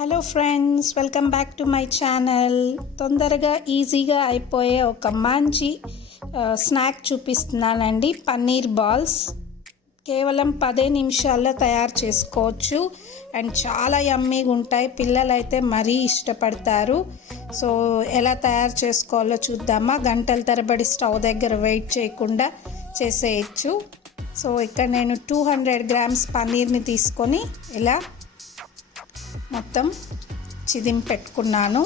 Hello friends, welcome back to my channel. తొందరగా ఈజీగా అయిపోయే ఒక మంచి స్నాక్ చూపిస్తున్నానండి. పన్నీర్ బాల్స్ కేవలం 10 నిమిషాల్లో తయారు చేసుకోవచ్చు అండ్ చాలా యమ్మీగా ఉంటాయి. పిల్లలైతే మరీ ఇష్టపడతారు. సో ఎలా తయారు చేసుకోవాలో చూద్దామా. గంటల తరబడి స్టవ్ దగ్గర వెయిట్ చేయకుండా చేసేయచ్చు. సో ఇక్కడ నేను 200 గ్రామ్స్ పన్నీర్ని తీసుకొని ఇలా మొత్తం చిదిమి పెట్టుకున్నాను.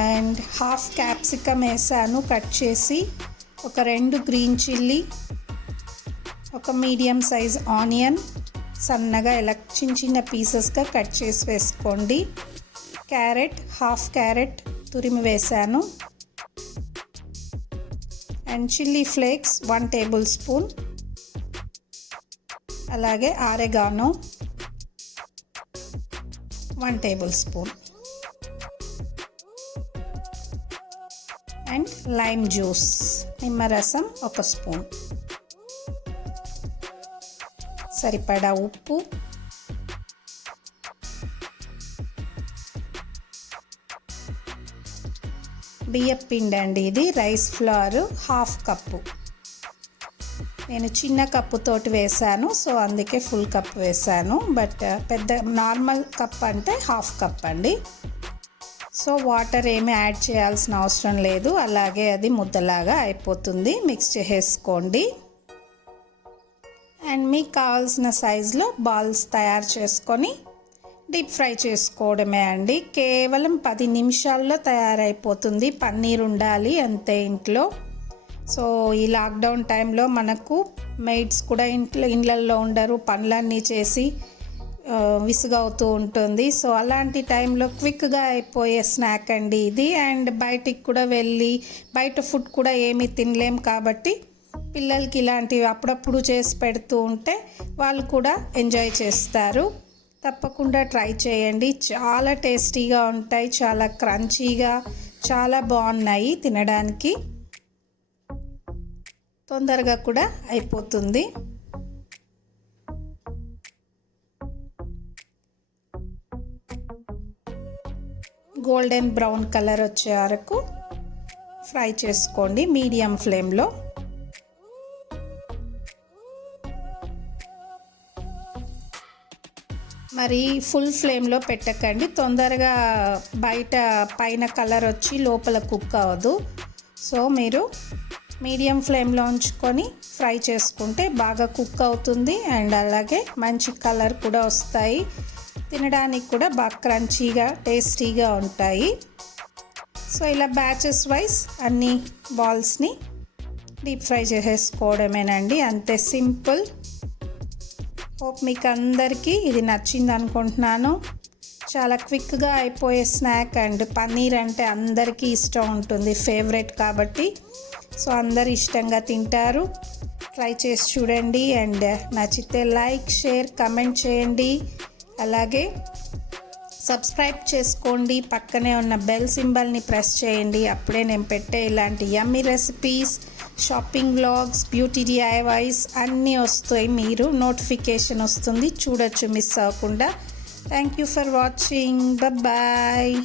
అండ్ హాఫ్ క్యాప్సికమ్ వేసాను కట్ చేసి, ఒక 2 గ్రీన్ చిల్లీ, ఒక మీడియం సైజ్ ఆనియన్ సన్నగా ఇలా చిన్న చిన్న పీసెస్గా కట్ చేసి వేసుకోండి. క్యారెట్, హాఫ్ క్యారెట్ తురిమి వేసాను. And chilli flakes 1 table spoon, అలాగే oregano 1 table spoon, and lime juice నిమ్మరసం 1 స్పూన్, సరిపడా ఉప్పు, బియ్యం పిండి అండి. ఇది రైస్ ఫ్లోర్ హాఫ్ కప్పు. నేను చిన్న కప్పుతోటి వేసాను, సో అందుకే ఫుల్ కప్ వేసాను. బట్ పెద్ద నార్మల్ కప్ అంటే హాఫ్ కప్ అండి. సో వాటర్ ఏమీ యాడ్ చేయాల్సిన అవసరం లేదు, అలాగే అది ముద్దలాగా అయిపోతుంది. మిక్స్ చేసేసుకోండి. అండ్ మీకు కావాల్సిన సైజులో బాల్స్ తయారు చేసుకొని డీప్ ఫ్రై చేసుకోవడమే అండి. కేవలం 10 నిమిషాల్లో తయారైపోతుంది. పన్నీర్ ఉండాలి అంతే ఇంట్లో. సో ఈ లాక్డౌన్ టైంలో మనకు మెయిడ్స్ కూడా ఇళ్ళల్లో ఉండరు, పనులన్నీ చేసి విసుగవుతూ ఉంటుంది. సో అలాంటి టైంలో క్విక్గా అయిపోయే స్నాక్ అండి ఇది. అండ్ బయటికి కూడా వెళ్ళి బయట ఫుడ్ కూడా ఏమీ తినలేం కాబట్టి పిల్లలకి ఇలాంటివి అప్పుడప్పుడు చేసి పెడుతూ ఉంటే వాళ్ళు కూడా ఎంజాయ్ చేస్తారు. తప్పకుండా ట్రై చేయండి. చాలా టేస్టీగా ఉంటాయి, చాలా క్రంచీగా, చాలా బాగున్నాయి తినడానికి. తొందరగా కూడా అయిపోతుంది. గోల్డెన్ బ్రౌన్ కలర్ వచ్చే వరకు ఫ్రై చేసుకోండి మీడియం ఫ్లేమ్లో. మరి ఫుల్ ఫ్లేమ్లో పెట్టకండి, తొందరగా బయట పైన కలర్ వచ్చి లోపల కుక్ అవ్వదు. సో మీరు మీడియం ఫ్లేమ్లో ఉంచుకొని ఫ్రై చేసుకుంటే బాగా కుక్ అవుతుంది. అండ్ అలాగే మంచి కలర్ కూడా వస్తాయి, తినడానికి కూడా బాగా క్రంచీగా టేస్టీగా ఉంటాయి. సో ఇలా బ్యాచెస్ వైజ్ అన్ని బాల్స్ని డీప్ ఫ్రై చేసేసుకోవడమేనండి, అంతే సింపుల్. హోప్ మీకు అందరికీ ఇది నచ్చింది అనుకుంటున్నాను. చాలా క్విక్గా అయిపోయే స్నాక్ అండ్ పన్నీర్ అంటే అందరికీ ఇష్టం ఉంటుంది, ఫేవరెట్ కాబట్టి. సో అందరు ఇష్టంగా తింటారు. ట్రై చేసి చూడండి. అండ్ నచ్చితే లైక్, షేర్, కమెంట్ చేయండి. అలాగే సబ్స్క్రైబ్ చేసుకోండి. పక్కనే ఉన్న బెల్ సింబల్ని ప్రెస్ చేయండి. అప్పుడే నేను పెట్టే ఇలాంటి yummy recipes, shopping vlogs, beauty DIYs అన్నీ వస్తాయి. మీరు నోటిఫికేషన్ వస్తుంది, చూడొచ్చు మిస్ అవ్వకుండా. Thank you for watching. Bye.